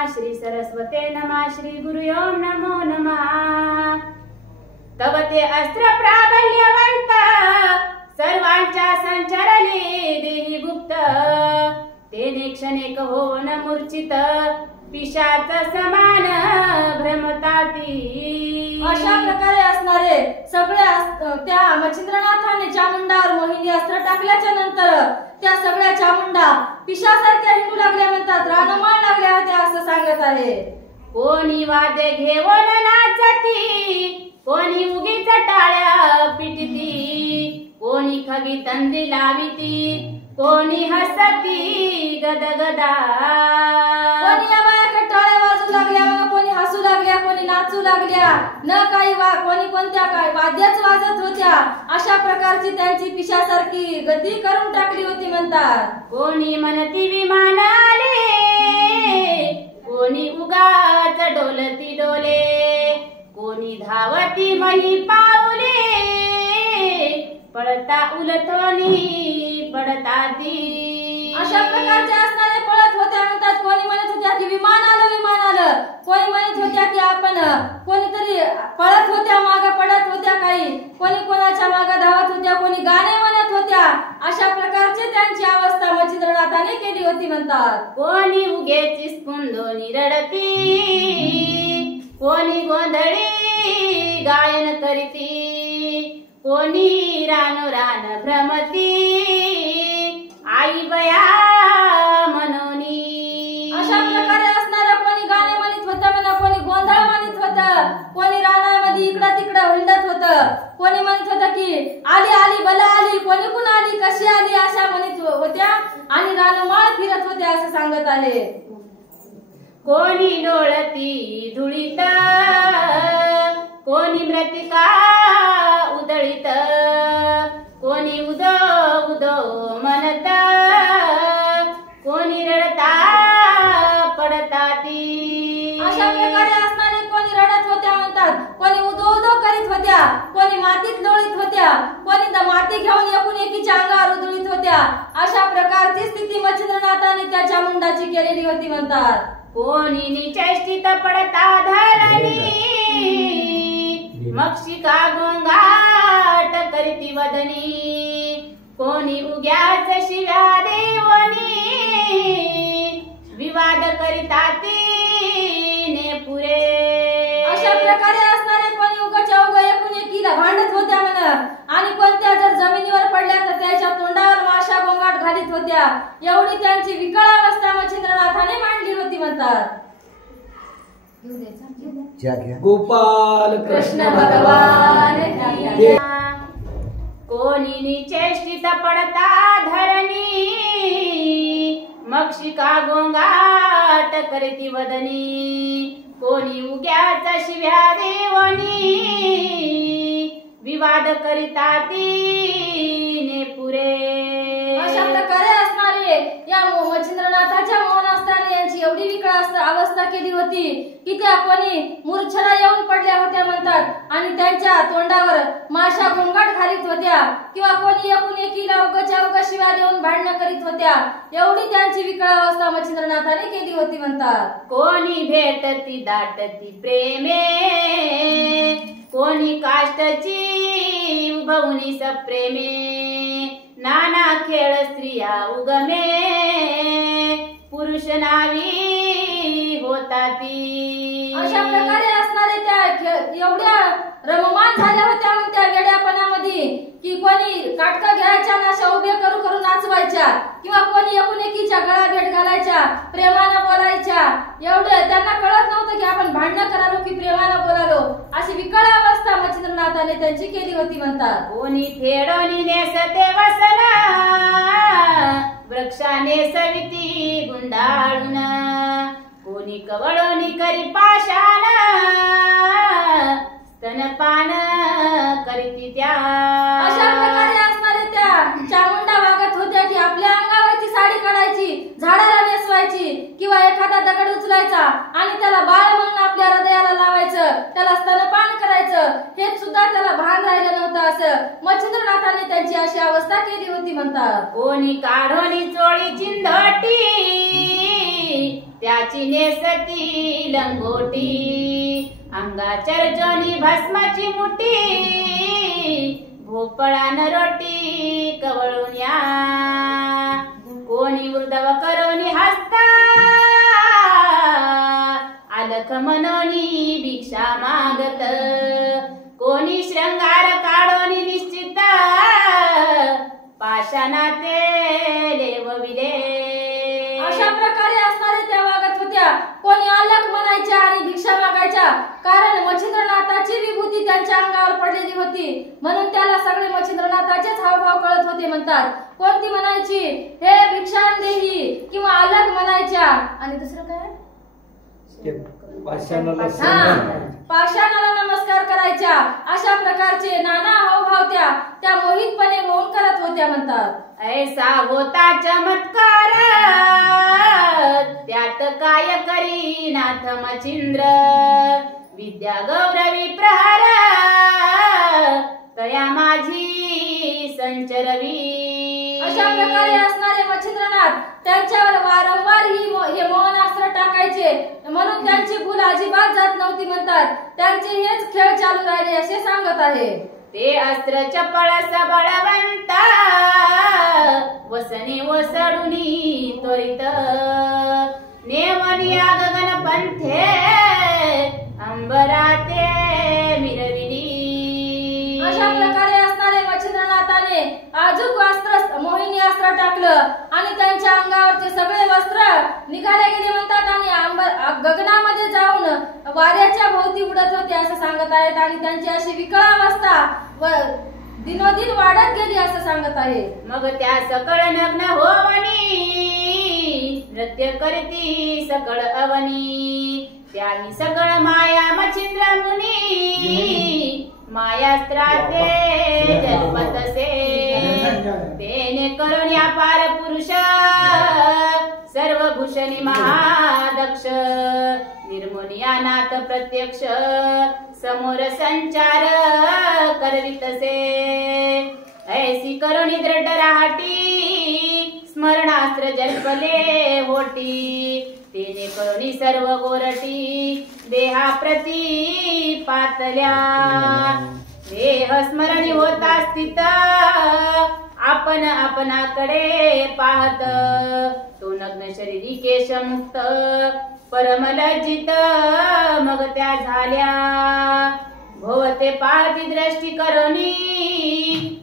नमः श्री सरस्वते नमः श्री गुरुयो नमो नमः। तव ते अस्त्र प्राबल्यवंत सर्वांच्या संचरले देही गुप्त तेने क्षणेक होन मूर्छित पिशाच समान भ्रमताती। अशा प्रकारे असणारे सगळ्या त्या मच्छिंद्रनाथाने चामुंडावर मोहिनी अस्त्र टाकल्याच्या नंतर त्या सगळ्या चामुंडा पिशासारख्या हिंडू लागल्या म्हणतात, रानमाळ लागल्या होत्या असं सांगत आहे। कोणी वाद्य घेऊन नाचती, कोणी उगीच टाळ्या पिटती, कोणी खगी तंद्री लाविती, कोणी हसती गदगदा। कोणी या बाया टाळ्या वाजू लागल्या, कोणी हसू लागल्या, कोणी नाचू लागल्या, न काही कोणी कोणत्या काय वाद्यच वाजत होत्या। अशा प्रकारची त्यांची पिशासारखी गती करून टाकली होती म्हणतात। कोणी म्हणती विमान आले, कोणी उगाच डोलती डोले, कोणी धावती मही पाऊले, पडता उलथोनी पडता ती। अशा प्रकारचे असणारे पळत होत्या म्हणतात। कोणी म्हणत होत्या की विमान आलं विमान आलं, कोणी म्हणत होत्या की आपण कोणीतरी पळत होत्या मागे पडत होत्या, काही कोणी कोणाच्या मागे धावत होत्या, कोणी गाणे म्हणत होत्या। अशा प्रकारची त्यांची अवस्था मच्छिंद्रनाथाने केली होती म्हणतात। कोणी उगेची स्पुंदोनी रडती, कोणी गोंधळी गायन करीती, कोणी रानोरान भ्रमती आई बया मनोनी। अशा प्रकारे असणारा कोणी गाणे म्हणत होतं म्हणा, कोणी गोंधळ म्हणत होतं, कोणी रानामध्ये इकडं तिकडं हिंडत होतं, कोणी म्हणत होतं की आली आली बला आली, कोणी कुण आली कशी आली अशा म्हणत होत्या आणि रानमाळ फिरत होत्या असं सांगत आहे। कोणी डोळती धुळीत, कोणी मृतिका उदळीत, कोणी उदो उदो म्हणत, कोणी रडता पडता ती। अशा प्रकारे असणारे कोणी रडत होत्या म्हणतात, कोणी उदो उदो करीत होत्या, कोणी मातीत लोळीत होत्या, कोणी माती घेऊन एकूण एकीच्या अंगावर उधळीत होत्या। अशा प्रकारची स्थिती मच्छिंद्रनाथाने त्या चामुंडाची केलेली होती म्हणतात। कोणी निचेष्टित पडता धरणी, मक्षिका गोंगाट करीती वदनी, कोणी उग्याच शिव्या देवनी विवाद करिता तीने पुरे। अशा प्रकारे असणारे कोणी उगाच्या उगा एकूण एकीला भांडत होत्या म्हणा, आणि कोणत्या जर जमिनीवर पडल्या तर त्याच्या तोंडावर माशा गोंगाट घालीत होत्या। एवढी त्यांची विकळ अवस्था मच्छिंद्रनाथाने मांडली होती म्हणतात। गोपाल कृष्ण भगवान की। कोणी निचेष्टित पडता धरणी, मक्षिका गोंगाट करीती वदनी, कोणी उग्याचा शिव्या देवनी विवाद करिता तीने पुरे। अशा प्रकारे असणारे या मच्छिंद्रनाथाच्या मौनास्त्राने यांची एवढी विकळ अवस्था केली होती की त्या कोणी मूर्छना येऊन पडल्या होत्या म्हणतात, आणि त्यांच्या तोंडावर माशा गोंगाट घालीत होत्या, किंवा कोणी एकूण एकीला उगाच्या उगा शिव्या देऊन भांडणं करीत होत्या। एवढी त्यांची विकळ अवस्था मच्छिंद्रनाथाने केली होती म्हणतात। कोणी भेटती दाटती प्रेमे, कोणी काष्टची उभवनी सप्रेमे, नाना खेळ स्त्रिया उगमे पुरुष नावी होता ती। अशा प्रकारे असणारे त्या एवढ्या रममान झाल्या होत्या त्या वेड्यापणामध्ये की कोणी काटका घ्यायच्या ना अशा उभे करू करू नाचवायच्या, किंवा कोणी एकूण एकीच्या गळा भेट घालायच्या, प्रेमानं बोलायच्या। एवढं त्यांना कळत नव्हतं की आपण भांडणं करालो की प्रेमानं बोलालो। अशी विकळ अवस्था मच्छिंद्रनाथाने त्यांची केली होती म्हणतात। कोणी फेडोनी नेसते वसना, वृक्षाने सविती गुंडाळून, कोणी कवळोनी करी पाषाण स्तनपान करीती त्या। अशा प्रकारे असणारे त्या चामुंडा वागत होत्या की आपल्या अंगावरची साडी काढायची, झाडाला नेसवायची, किंवा किंवा एखादा दगड उचलायचा आणि त्याला बाळ म्हणून आपल्या हृदयाला लावायचं, त्याला स्तनपान करायचं, हे सुद्धा त्याला भान राहिलं नव्हतं. असं मच्छिंद्रनाथाने त्यांची अशी अवस्था केली होती म्हणतात. कोणी काढोनी चोळी चिंधटी, त्याची नेसती लंगोटी, अंगाचर जोनी भस्माची मुठी, भोपळान रोटी कवळून या. कोणी उर्धव करोनी हसता, अलख मनोनी भिक्षा मागत, कोणी श्रंगार काढोनी निश्चित, पाषाणाते लेवविले. अशा प्रकारे असणारे त्या वागत होत्या. कोणी अलख म्हणायच्या आणि भिक्षा मागायच्या, कारण मच्छिंद्रनाथाची विभूती त्यांच्या अंगावर पडलेली होती, म्हणून त्याला सगळे मच्छिंद्रनाथाचेच हावभाव कळत होते म्हणतात. कोणती म्हणायची हे भिक्षांदेही किंवा अलख म्हणायच्या, आणि दुसरं काय पाषाणाला नमस्कार करायच्या. अशा प्रकारचे नाना हावभाव त्या मोहितपणे होऊन करत होत्या म्हणतात. ऐसा होता चमत्कार, त्यात काय करी नाथ मच्छिंद्र, विद्या गौरवी प्रहार, तया माझी संचरवी. अशा प्रकारे असणारे मच्छिंद्रनाथ त्यांच्यावर वारंवार हे मोहनास्त्र टाकायचे, म्हणून त्यांची भूल अजिबात जात नव्हती म्हणतात. त्यांचे हेच खेळ चालू राहिले असे सांगत आहे. ते अस्त्र चपळ सबळवंत, वसने वसडुनी त्वरित, नेवनिया गगन पंथे, अंबराते मिरविली. अशा प्रकारे असणारे मच्छिंद्रनाथाने अजूक वस्त्र मोहिनी अस्त्र टाकलं आणि त्यांच्या अंगावरचे सगळे वस्त्र निघाले गेले म्हणतात, आणि गगनामध्ये जाऊन वाऱ्याच्या भोवती उडत होते असं सांगत आहेत. आणि त्यांची अशी विकळ अवस्था दिनोदिन वाढत गेली असं सांगत आहे. मग त्या सकळ नग्न होवनी, नृत्य करती सकळ अवनी, त्याही सकळ माया मच्छिंद्र मुनी, मायास्त्राते जन्मतसे, तेने करून अपार पुरुष, सर्वभूषणी महादक्ष, निर्मुनिया नाथ प्रत्यक्ष, समोर संचार करवितसे. ऐसी करुणी दृढ राहटी, स्मरणास्त्र जल्पले होटी, तेने करुणी सर्व गोरटी, देहा प्रती पातल्या. देह स्मरणी होता स्थित, आपण आपणाकडे पाहत, तो नग्न शरीरी केश मुक्त, परम लज्जित मग त्या झाल्या. भोवते पाहती दृष्टी करोनी,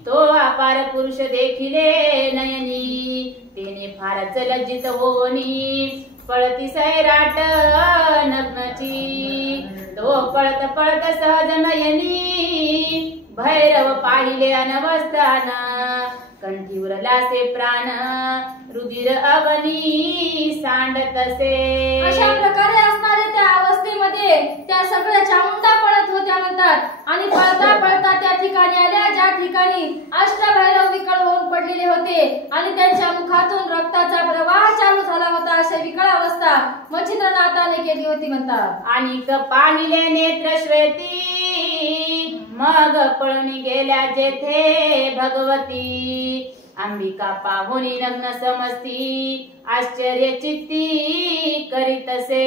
तो अपार पुरुष देखिले नयनी, तेने फारच लज्जित होनी, पळती सैराट नग्नची, तो पळत पळत सहज नयनी, भैरव पाहिले अनवस्थान, कंठी उरलासे प्राण, रुधिर अवनी सांडतसे. अशा प्रकारे असणारे त्या अवस्थेमध्ये त्या सगळ्या चामुंडा पळत होत्या म्हणतात. आणि पळता पळता त्या ठिकाणी आल्या ज्या ठिकाणी अष्टभैरव विकळ होऊन पडलेले होते आणि त्यांच्या मुखातून रक्ताचा प्रवाह चालू झाला होता. अशी विकळ अवस्था मच्छिंद्रनाथाने केली होती म्हणतात. आणि पाहिले नेत्र श्वेती, मग पळून गेल्या जेथे भगवती, अंबिका पाहुनी नग्न समजती, आश्चर्य चित्ती करीतसे.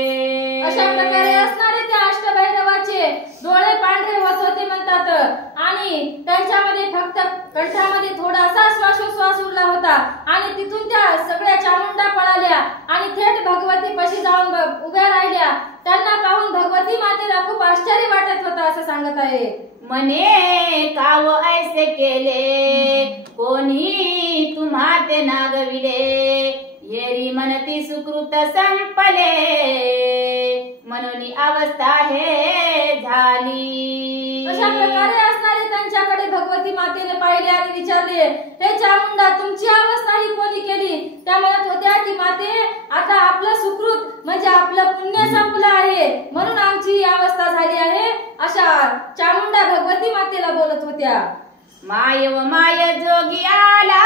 अशा प्रकारे असणारे त्या अष्टभैरवाचे डोळे पांढरे होत होते म्हणतात. आणि त्यांच्यामध्ये फक्त कंठामध्ये थोडासा श्वासोश्वास उरला होता. आणि तिथून त्या सगळ्या चामुंडा पळाल्या आणि थेट भगवती पाशी जाऊन उभ्या राहिल्या. त्यांना पाहून भगवती मातेला खूप आश्चर्य वाटत होतं असं सांगत आहे. मने काव ऐसे केले, कोणी तुम्हा ते नागविले, येरी मनती सुकृत संपले, मनोनी अवस्था हे झाली. अशा प्रकारे असणारे त्यांच्याकडे भगवती मातेने पाहिले आणि विचारले, हे चामुंडा तुमची अवस्था ही कोणी केली? त्या म्हणत होत्या की माते, आता आपलं सुकृत म्हणजे आपलं पुण्य संपलं आहे, म्हणून आमची ही अवस्था झाली आहे. अशा चामुंडा भगवती मातेला बोलत होत्या. माय व माय जोगी आला,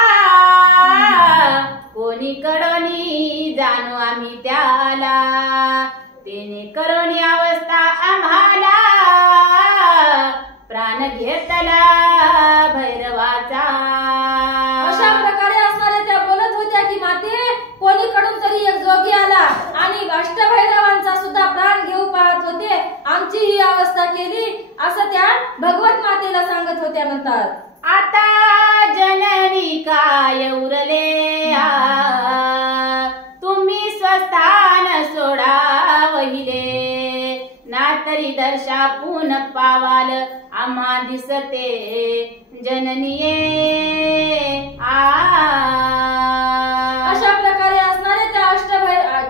कोणी करोनी जाणू आम्ही त्याला, तेने करोनी अवस्था आम्हाला, प्राण घेतला भैरवाचा. अशा प्रकारे असणाऱ्या त्या बोलत होत्या की माते कोणीकडून तरी एक जोगी आला आणि अष्टभैरवांचा सुद्धा प्राण घेऊ पाहत होते, आमची ही अवस्था केली असं त्या भगवत मातेला सांगत होत्या म्हणतात. आता जननी काय उरले तुम्ही स्वस्थान सोडा वहिले, ना तरी दर्शापून पावाल आम्हा दिसते जननीये. अशा प्रकारे असणारे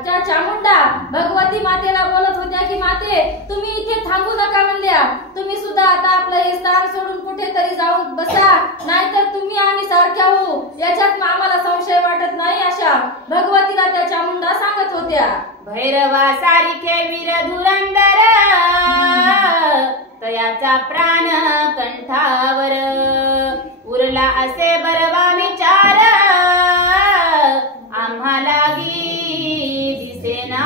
त्या चामुंडा भगवती मातेला बोलत होत्या की माते तुम्ही इथे थांबू नका म्हणल्या, तुम्ही सुद्धा आता आपलं हे स्थान सोडून कुठेतरी जाऊन बसा, नाहीतर तुम्ही आम्ही सारख्या होऊ याच्यात आम्हाला संशय वाटत नाही. अशा भगवतीला त्या चामुंडा सांगत होत्या. भैरवा सारिखे वीर धुरंदर, तयाचा प्राण कंठावर उरला असे बरवा विचार, आम्हाला दिसेना.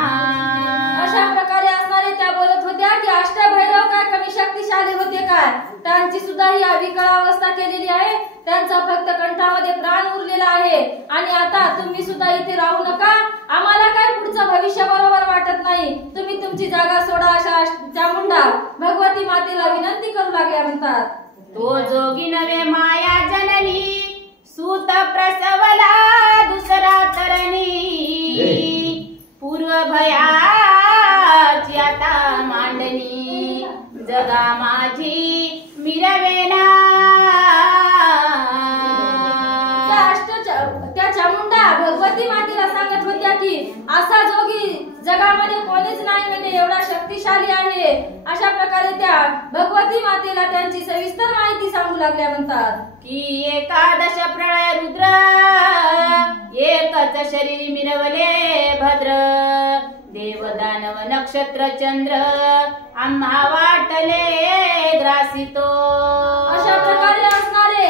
अशा प्रकारे असणारे त्या बोलत होत्या की अष्टभैरव काय कमी शक्तिशाली होते काय, त्यांची सुद्धा ही विकळ अवस्था केलेली आहे, त्यांचा फक्त कंठामध्ये प्राण उरलेला आहे. आणि आता तुम्ही सुद्धा इथे राहू नका, आम्हाला काय पुढचं भविष्य बरोबर वाटत नाही, तुम्ही तुमची जागा सोडा. अशा चामुंडा भगवती मातेला विनंती करू लागल्या म्हणतात. तो जोगी नवे माया जननी, सूत प्रसवला दुसरा तरणी, पूर्व भयाची आता मांडणी, जगा माझी मिरवेना. त्या चामुंडा भगवती मातेला सांगत होत्या की असा जोगी जगामध्ये कोणीच नाही, म्हणजे एवढा शक्तिशाली आहे. अशा प्रकारे त्या भगवती मातेला त्यांची सविस्तर माहिती सांगू लागल्या म्हणतात की एकादश प्रळय रुद्र, एकच शरीर मिरवले भद्र, देव दानव नक्षत्र चंद्र आम्हा वाटले ग्रासितो. अशा प्रकारे असणारे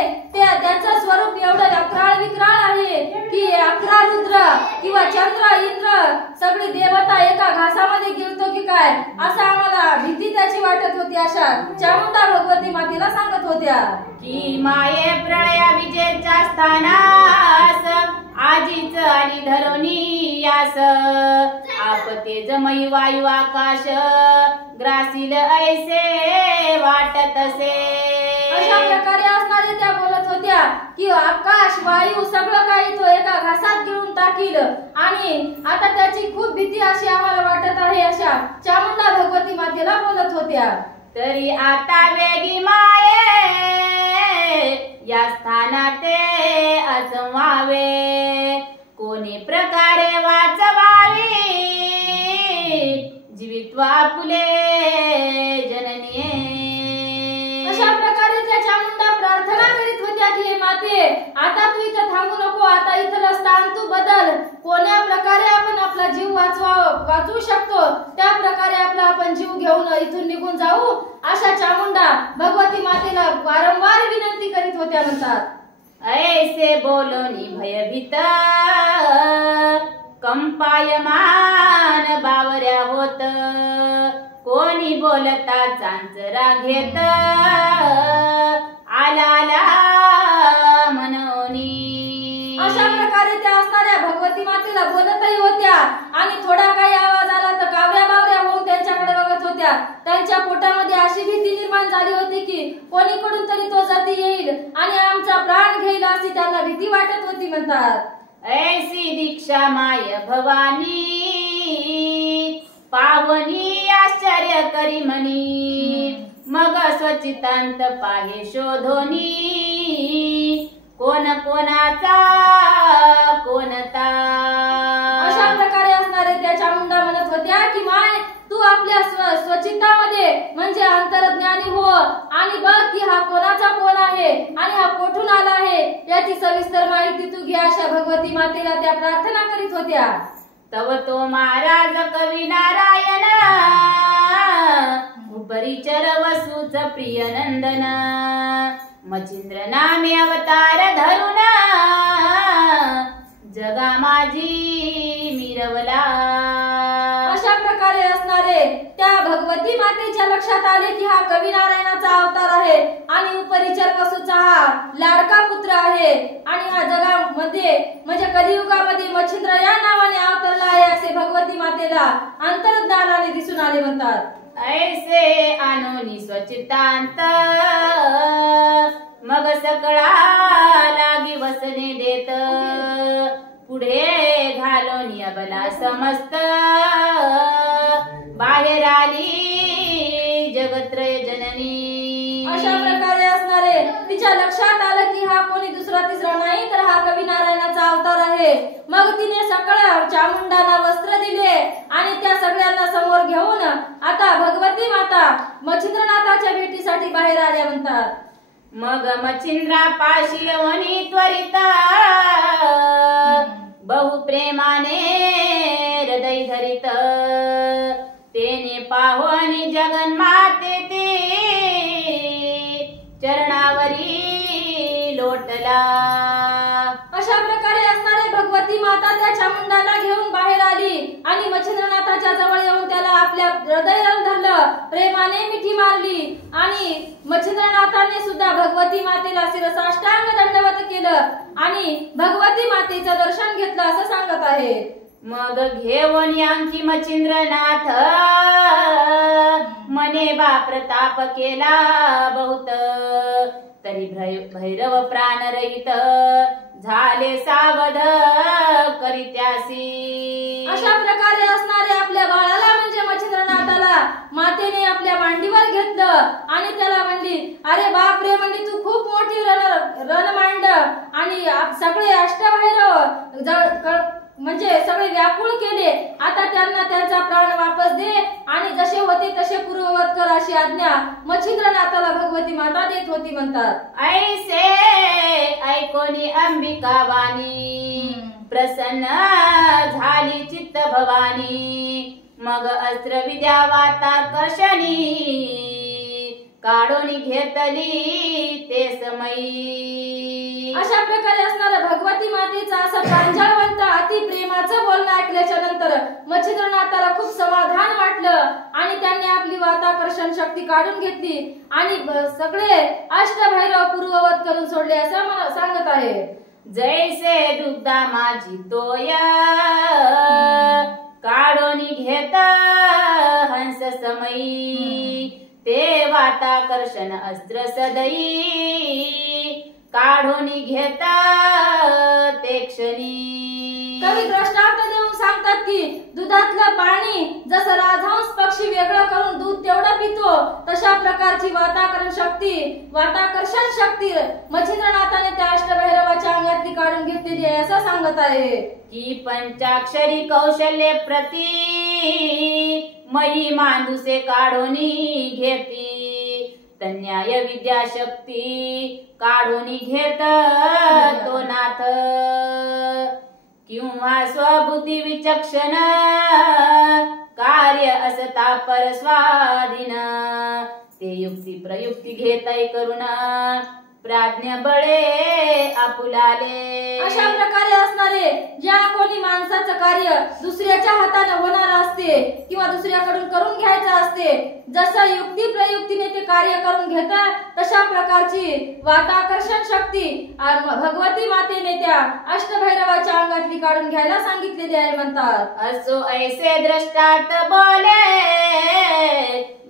त्याचं स्वरूप एवढं अकराळ विक्राळ आहे की 11 रुद्र किंवा चंद्र इंद्र सगळी देवता एका घासामध्ये गिळतो की काय असं आम्हाला भीती त्याची वाटत होती. अशा चामुंडा भगवती मातेला सांगत होत्या की माये प्रळया विजेच्या स्थानास, आजीच आली धरोनी यास, आपते जमई वायू आकाश, ग्रासील ऐसे वाटत असे. अशा प्रकारे असणारे त्या बोलत होत्या की आकाश वायू सगळं काही तो एका घासात गिळून टाकील, आणि आता त्याची खूप भीती अशी आम्हाला वाटत आहे. अशा चामुंडा भगवती मातेला बोलत होत्या. तरी आता वेगी माये या स्थानाते अजमावे, कोणी प्रकारे वाचवावी जीवित्वा फुले जननीये. अशा प्रकारे त्या चामुंडा प्रार्थना करीत होत्या की हे माते आता तू इथं थांबू नको, आता इथलं स्थान तू बदल, कोण्या प्रकारे आपण आपला जीव वाचवू शकतो त्या प्रकारे आपला आपण जीव घेऊन इथून निघून जाऊ. अशा चामुंडा भगवती मातेला वारंवार विनंती करीत होत्या म्हणतात. ऐसे बोलोनी भयभीत, कंपायमान बावऱ्या होत, कोणी बोलता चांचरा घेत, आला मनोनी. अशा प्रकारे त्या असणाऱ्या भगवती मातेला बोलतही होत्या, आणि थोडा काही आवाज आला तर कावऱ्या बावऱ्या होऊन त्यांच्याकडे बघत होत्या. त्यांच्या पोटामध्ये अशी भीती निर्माण झाली होती की कोणीकडून तरी तो जाती येईल आणि आमचा प्राण घेईल अशी त्यांना भीती वाटत होती म्हणतात. ऐसी दीक्षा माय भवानी, पावनी आश्चर्य करी म्हणी, मग स्वचितांत पाहे शोधोनी, कोण कोणाचा कोणता. अशा प्रकारे असणारे त्या चामुंडा म्हणत होत्या की माय तू आपल्या स्वचितामध्ये म्हणजे अंतर्ज्ञानी हो, आणि बघ की हा कोणाचा कोण आहे आणि हा कोठून आला आहे याची सविस्तर माहिती तू घे. अशा भगवती मातेला त्या प्रार्थना करीत होत्या. तव तो महाराज कवी नारायण, उपरिचर वसूच प्रिय नंदन, मच्छिंद्र नामे अवतार धरुण, जगा माझी मिरवला. अशा प्रकारे असणारे त्या भगवती मातेच्या लक्षात आले की हा कवी नारायणाचा अवतार आहे आणि उपरिचर वसूचा हा लाडका पुत्र आहे आणि हा जगामध्ये म्हणजे कलियुगामध्ये मच्छिंद्र या नावाने अवतरला आहे असे भगवती मातेला अंतर्ज्ञानाने दिसून आले म्हणतात. ऐसे आणोनी स्वचितांत मग सकळा लागी वसने देत. पुढे घालोनी अबला समस्त बाहेर आली जगत्रय जननी. अशा प्रकारे असणारे तिच्या लक्षात आलं की हा कोणी दुसरा तिसरा नाही तर हा कवी नारायणाचा अवतार आहे. मग तिने सगळ्या चामुंडाला वस्त्र दिले आणि त्या सगळ्यांना समोर घेऊन आता भगवती माता मच्छिंद्रनाथाच्या भेटीसाठी बाहेर आल्या म्हणतात. मग मच्छिंद्रा पाशी वनी त्वरित बहु प्रेमाने हृदय धरित. तेने पाहुनी जगन्माते ते चरणावरी लोटला. अशा प्रकारे असणारे भगवती माता त्या चामुंडाला घेऊन बाहेर आली आणि मच्छिंद्रनाथाच्या जवळ येऊन त्याला आपल्या हृदयात धरलं, प्रेमाने मिठी मारली आणि मच्छिंद्रनाथाने सुद्धा भगवती मातेला शिरसाष्टांग दंडवत केलं आणि भगवती मातेचं दर्शन घेतलं असं सांगत आहे. मग घेऊन यांची मच्छिंद्रनाथ मने बा प्रताप केला बहुत. तरी भैरव प्राण रहित झाले सावध करीत्यासी. अशा प्रकारे असणारे आपल्या बाळाला म्हणजे मच्छिंद्रनाथाला मातेने आपल्या मांडीवर घेतलं आणि त्याला म्हणली, अरे बापरे, म्हणजे तू खूप मोठी रण मांड आणि सगळे अष्टभैरव म्हणजे सगळे व्याकुळ केले. आता त्यांना त्यांचा प्राण वापस दे आणि जसे होते तसे पूर्ववत कर अशी आज्ञा मच्छिंद्रनाथाला भगवती माता देत होती म्हणतात. ऐसे ऐकोनी अंबिका वाणी प्रसन्न झाली चित्त भवानी. मग अस्त्र विद्या वाता कशनी काढून घेतली ते समयी. अशा प्रकारे असणारा भगवती मातेचा असं प्रांजळवंत अति प्रेमाचं बोलणं ऐकल्याच्या नंतर मच्छिंद्रनाथाला खूप समाधान वाटलं आणि त्यांनी आपली वाताकर्षण शक्ती काढून घेतली आणि सगळे अष्टभैरव पूर्ववत करून सोडले असं मला सांगत आहे. जैसे दुग्धा माझी तोय काढून घेत हंस समयी. ते वाताकर्षण अस्त्र सदई काढून घेत ते क्षणी. कवी दृष्टांत देऊन सांगतात की दुधातलं पाणी जसं राजहंस पक्षी वेगळं करून दूध तेवढं पितो तशा प्रकारची वाताकर्षण शक्ती मच्छिंद्रनाथाने त्या अष्टभैरवाच्या अंगातली काढून घेतलेली आहे असं सांगत आहे. की पंचाक्षरी कौशल्य प्रती मयी मांदुसे काढून घेती. तन्याय विद्या शक्ती काढून घेत तो नाथ. किंवा स्वबुद्धी विचक्षण कार्य असता पर स्वाधीन. ते युक्ती प्रयुक्ती घेताय करुण प्राज्ञ बळे आपुलाले. अशा प्रकारे असणारे ज्या कोणी माणसाचं कार्य दुसऱ्याच्या हाताने होणार असते किंवा दुसऱ्याकडून करून घ्यायचं असते, जसं युक्ती प्रयुक्तीने ते कार्य करून घेतात तशा प्रकारची वाताकर्षण शक्ती भगवती मातेने त्या अष्टभैरवाच्या अंगातली काढून घ्यायला सांगितलेली आहे म्हणतात. असो ऐसे द्रष्टात बोले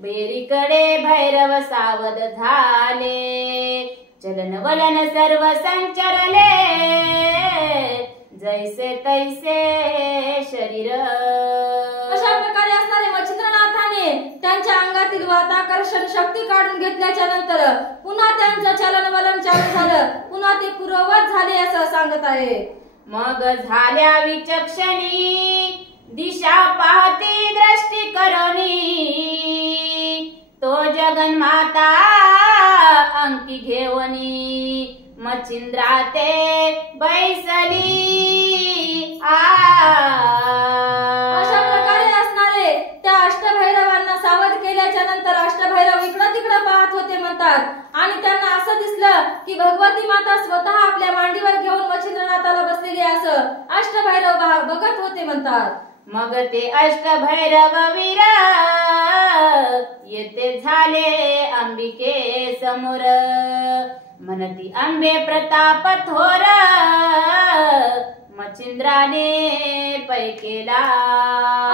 बेरीकडे भैरव सावध झाले. चलन वलन सर्व संचरले जैसे तैसे शरीर. अशा प्रकारे असणारे मच्छिंद्रनाथाने त्यांच्या अंगातील वाताकर्षण शक्ती काढून घेतल्याच्या नंतर पुन्हा त्यांचं चलन वलन चालू झालं, पुन्हा ते पूर्ववत झाले असं सांगत आहे. मग झाल्या विचक्षणी दिशा पाहती दृष्टी करोनी. तो जगन्माता अंकी घेवनी मच्छिंद्रा ते बैसली. अशा प्रकारे असणारे त्या अष्टभैरवांना सावध केल्याच्या नंतर अष्टभैरव इकडं तिकडं पाहत होते म्हणतात आणि त्यांना असं दिसलं पाहिलं की भगवती माता स्वतः आपल्या मांडीवर घेऊन मच्छिंद्रनाथाला बसलेली असं अष्टभैरव बघत होते म्हणतात. मग ते अष्टभैरव वीर येते झाले अंबिके समोर, म्हणती अंबे प्रताप थोर, मच्छिंद्राने पै केला.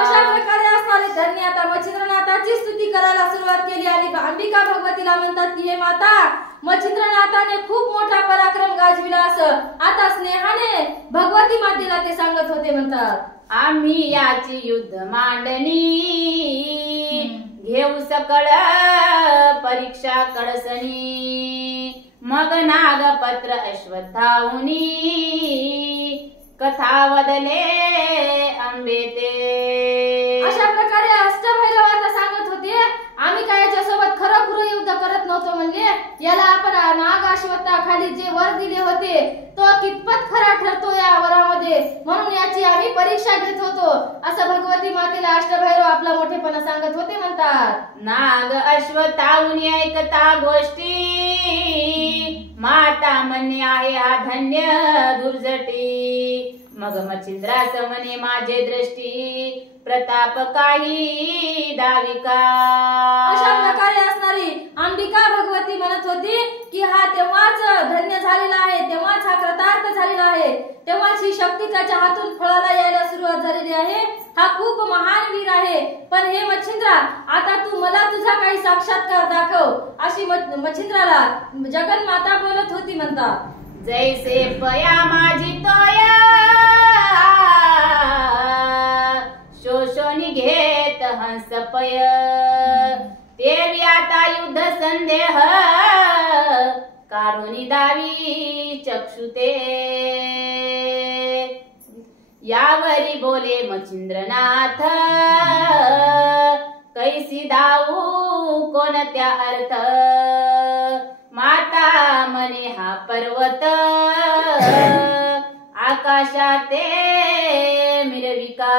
अशा प्रकारे असणारे धन्य आता मच्छिंद्रनाथाची स्तुती करायला सुरुवात केली आणि अंबिका भगवतीला म्हणतात की हे माता, मच्छिंद्रनाथाने खूप मोठा पराक्रम गाजविला असं आता स्नेहाने भगवती मातेला ते सांगत होते म्हणतात. आम्ही याची युद्ध मांडणी घेऊ सकळ परीक्षा कळसणी, मग नागपत्र अश्वत्थाऊनी कथा वदले अंबे ते. अशा प्रकारे अष्टभैरव आता सांगत होते आम्ही काय याच्यासोबत खरोखर युद्ध करत नव्हतो, म्हणले याला आपण नाग अश्वत्थाखाली जे वर दिले होते तो कितपत खरा ठरतो या वरामध्ये, म्हणून याची आम्ही परीक्षा घेत होतो असं भगवती मातेला अष्टभैरव आपला मोठेपणा सांगत होते म्हणतात. नाग अश्वत्थाऊनी ऐकता गोष्टी, माता म्हणणे आहे हा धन्य दुर्जटी, मग मच्छिंद्रास म्हणे माझे दृष्टी, प्रताप काही दाविका. अशा प्रकारे असणारी अंबिका भगवती म्हणत होती की हा तेव्हाच धन्य झालेला आहे, तेव्हाच हा कृतार्थ झालेला आहे, तेव्हाच ही शक्ती त्याच्या हातून फळाला यायला सुरुवात झालेली आहे, हा खूप महान वीर आहे. पण हे मच्छिंद्रा, आता तू मला तुझा काही साक्षात्कार दाखव अशी मच्छिंद्राला जगन्माता बोलत होती म्हणतात. जैसे पया माझी तोया शोषोनी घेत हंस पय, तेवी आता युद्ध संदेह काढून दावी चक्षुते. यावरी बोले मच्छिंद्रनाथ कैसी दाऊ कोणत्या अर्थ, माता म्हणे हा पर्वत आकाशाते मिरविका.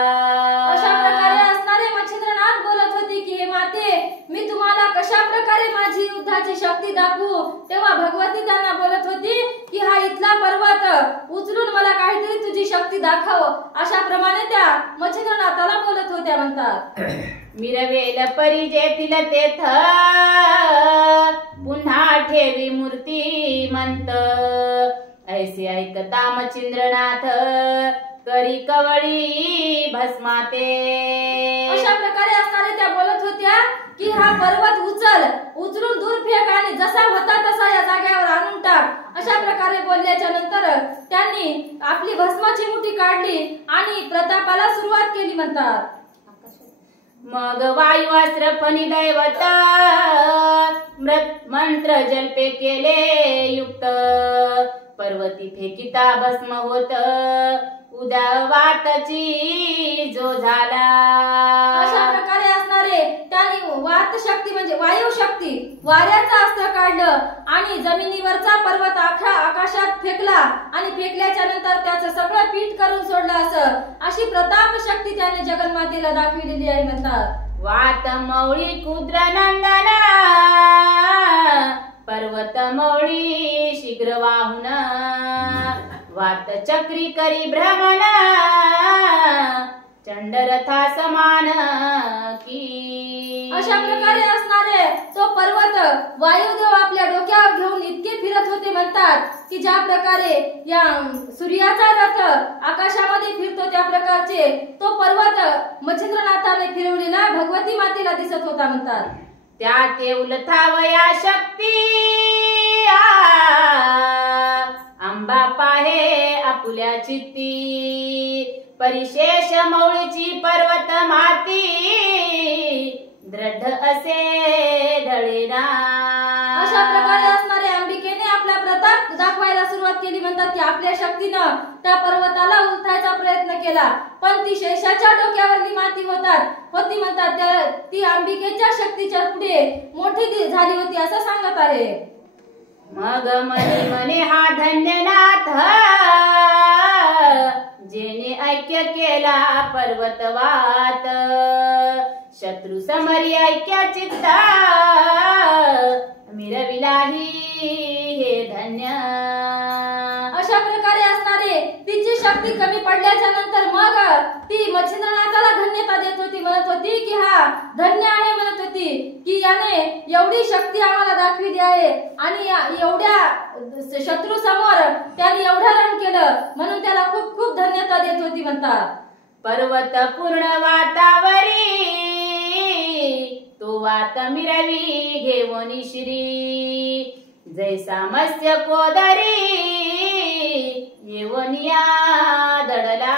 अशा प्रकारे असणारे मच्छिंद्रनाथ बोलत होते की हे माते, मी तुम्हाला कशा प्रकारे माझी युद्धाची शक्ती दाखवू, तेव्हा भगवती त्यांना बोलत होती की हा इथला पर्वत उचलून मला काहीतरी तुझी शक्ती दाखव, अशा प्रमाणे त्या मच्छिंद्रनाथाला बोलत होत्या म्हणतात. मिरवेल परिजेतील तेथ पुन्हा ठेवी मूर्ती मंत, ऐसे ऐकता मच्छिंद्रनाथ करी कवळी भस्माते. अशा प्रकारे असणारे त्या बोलत होत्या की हा पर्वत उचलून दूर फेक आणि जसा होता तसा या जागेवर आणून टाक, अशा प्रकारे बोलल्याच्या नंतर त्यांनी आपली भस्माची मुठी काढली आणि प्रतापाला सुरुवात केली म्हणतात. मग वायुअस्त्र फणी दैवत मंत्र जल्पे केले युक्त, पर्वती फेकिता भस्म होत उद्या वातची जो झाला. अशा प्रकारे असणारे त्यांनी वात शक्ती म्हणजे वायू शक्ती वाऱ्याचा अस्त्र काढलं आणि जमिनीवरचा पर्वत आकाशात फेकला आणि फेकल्याच्या नंतर त्याचं सगळं पीठ करून सोडलं असं अशी प्रताप शक्ती त्याने जगन्मातेला दाखविलेली आहे म्हणतात. वात मौळी कुद्र नंदना पर्वत मौळी शीघ्र वाहून, वात चक्री करी भ्रमण चंडरथा समान की. अशा प्रकारे असणारे तो पर्वत वायुदेव आपल्या डोक्यावर घेऊन इतके फिरत होते म्हणतात की ज्या प्रकारे या सूर्याचा रथ आकाशामध्ये फिरतो त्या प्रकारचे तो पर्वत मच्छिंद्रनाथाने फिरवलेला भगवती मातेला दिसत होता म्हणतात. त्या ते उलथावया शक्ती अंबा पाहे आपुल्या चित्ती, परिशेष मौळीची पर्वत माती दृढ असे ढळेना. अशा प्रकारे असणारे अंबिकेने आपला प्रताप दाखवायला सुरुवात केली म्हणतात की आपल्या शक्तीनं त्या पर्वताला उलथायचा प्रयत्न केला पण ती शेषाच्या डोक्यावरली माती होती म्हणतात. ती अंबिकेच्या शक्तीच्या पुढे मोठी झाली होती असं सांगत आहे. मग म्हणे हा धन्यनाथ जेने ऐक्य केला पर्वतवात, शत्रु समरी ऐक्य चित्ता मिरविलाही हे धन्य. अशा प्रकारे असणारे तिची शक्ती कमी पडल्याच्या नंतर मग ती मच्छिंद्रनाथाला धन्यता देत होती, म्हणत होती की हा धन्य आहे, म्हणत होती की याने एवढी शक्ती आम्हाला दाखविली आहे आणि एवढ्या शत्रू समोर त्याने एवढं रण केलं म्हणून त्याला खूप खूप धन्यता देत होती म्हणतात. पर्वत पूर्ण वातावरी तो वात मिरवी घेऊन श्री. जैसा मत्स्य कोदरी येऊन या दडला.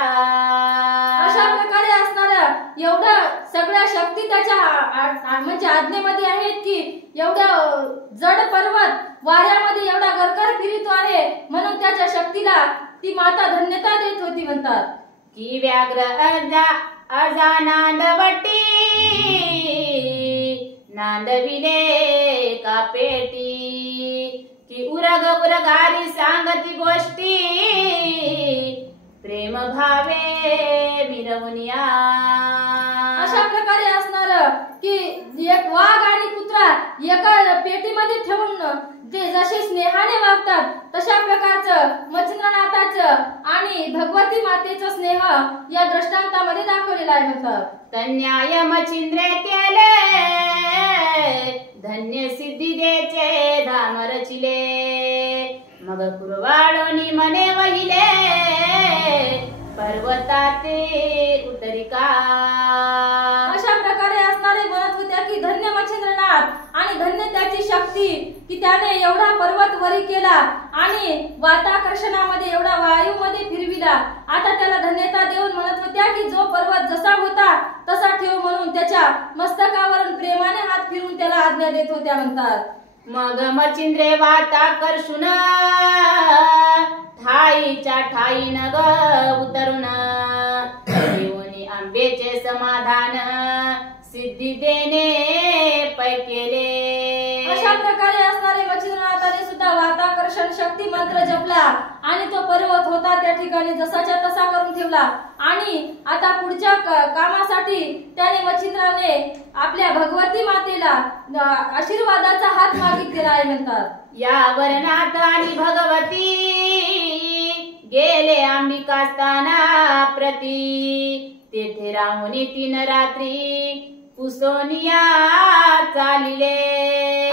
अशा प्रकारे असणाऱ्या एवढ्या सगळ्या शक्ती त्याच्या म्हणजे आज्ञेमध्ये आहेत की एवढं जड पर्वत वाऱ्यामध्ये एवढा गरगर फिरतो आहे म्हणून त्याच्या शक्तीला ती माता धन्यता देत होती म्हणतात. की व्याघ्र अर्जा नांदवटी नांदविले का पेटी. की उरग उरगारी सांगती गोष्टी प्रेम भावे मिरवूनिया. अशा प्रकारे असणार की एक वाघ आणि कुत्रा एका पेटीमध्ये ठेवून ते जसे स्नेहाने वागतात तशा प्रकारचं मच्छिंद्रनाथाचं आणि भगवती मातेचं स्नेह या दृष्टांतामध्ये दाखवलेला आहे म्हणतात. तन्याय मच्छिंद्रे केले धन्य सिद्धी देचे धाम रचिले. मग कुरवाळोनी मने वहिले पर्वताते उतरिका. अशा प्रकारे असणारे म्हणत होत्या की धन्य मच्छिंद्रनाथ आणि धन्य त्याची शक्ती की त्याने एवढा पर्वत वरी केला आणि वाताकर्षणामध्ये एवढा वायूमध्ये फिरविला. आता त्याला धन्यता देऊन म्हणत होत्या की जो पर्वत जसा होता तसा ठेव म्हणून त्याच्या मस्तकावरून प्रेमाने हात फिरून त्याला आज्ञा देत होत्या म्हणतात. मग मच्छिंद्रे वाताकर्षुन ठाईच्या ठाई नग उतरून येऊनी आंबेचे समाधान सिद्धी देणे पै केले. अशा प्रकारे असणारे मच्छिंद्रनाथाने सुद्धा वाताकर्षण शक्ती मंत्र जपला आणि तो पर्वत होता त्या ठिकाणी जसाच्या तसा करून ठेवला आणि आता पुढच्या कामासाठी त्याने मच्छिंद्राने आपल्या भगवती मातेला आशीर्वादाचा हात मागितलेला आहे म्हणतात. या वरनाथ आणि भगवती गेले अंबिका स्थाना प्रती. तेथे राहून 3 रात्री कुसोनिया चालिले.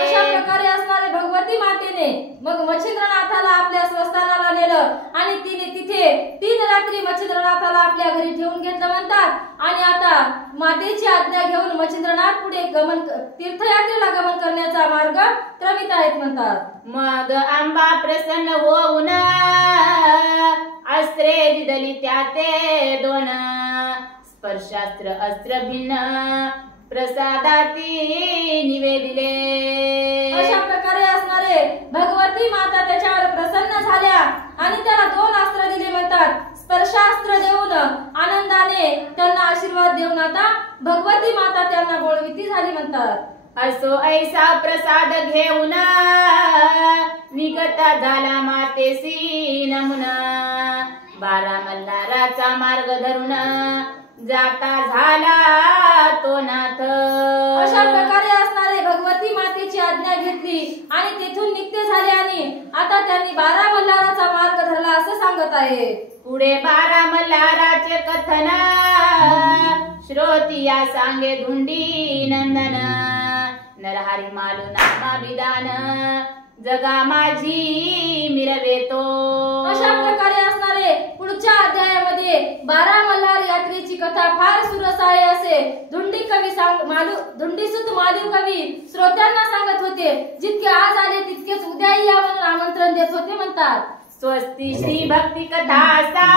अशा प्रकारे असणारे भगवती मातेने मग मच्छिंद्रनाथाला आपल्या स्वस्थानाला नेलं आणि तिने तिथे 3 रात्री मच्छिंद्रनाथाला आपल्या घरी ठेवून घेतलं म्हणतात. आणि आता मातेची आज्ञा घेऊन मच्छिंद्रनाथ पुढे तीर्थयात्रेला गमन करण्याचा मार्ग क्रमित आहेत म्हणतात. मग आंबा प्रसन्न होऊन अस्त्रे दिदली त्याते 2 स्पर्शास्त्र अस्त्र भिन्न प्रसादाती निवेदिले. अशा प्रकारे असणारे भगवती माता त्याच्यावर प्रसन्न झाल्या आणि त्याला 2 अस्त्र दिले म्हणतात. स्पर्शास्त्र देऊन आनंदाने त्यांना आशीर्वाद देऊन आता भगवती माता त्यांना बोलविती झाली म्हणतात. असो ऐसा प्रसाद घेऊन निगता झाला मातेसी नमुना. 12 मल्हाराचा मार्ग धरून जाता झाला तो नाथ. अशा प्रकारे असणारे भगवती मातेची आज्ञा घेतली आणि तेथून निघते झाले आणि आता त्यांनी 12 मल्हाराचा मार्ग धरला असं सांगत आहे. पुढे 12 मल्हाराचे कथन श्रोतिया सांगे धुंडी नंदन. नरहरी मालू नामाभिधान जगा माझी मिरवेतो. अशा प्रकारे असणारे पुढच्या अध्यायामध्ये 12 मल्हार यात्रेची कथा फार सुरस आहे असे धुंडीसुत मालू कवी श्रोत्यांना सांगत होते. जितके आज आले तितकेच उद्याही या म्हणून आमंत्रण देत होते म्हणतात. स्वस्ती श्री भक्ती कथा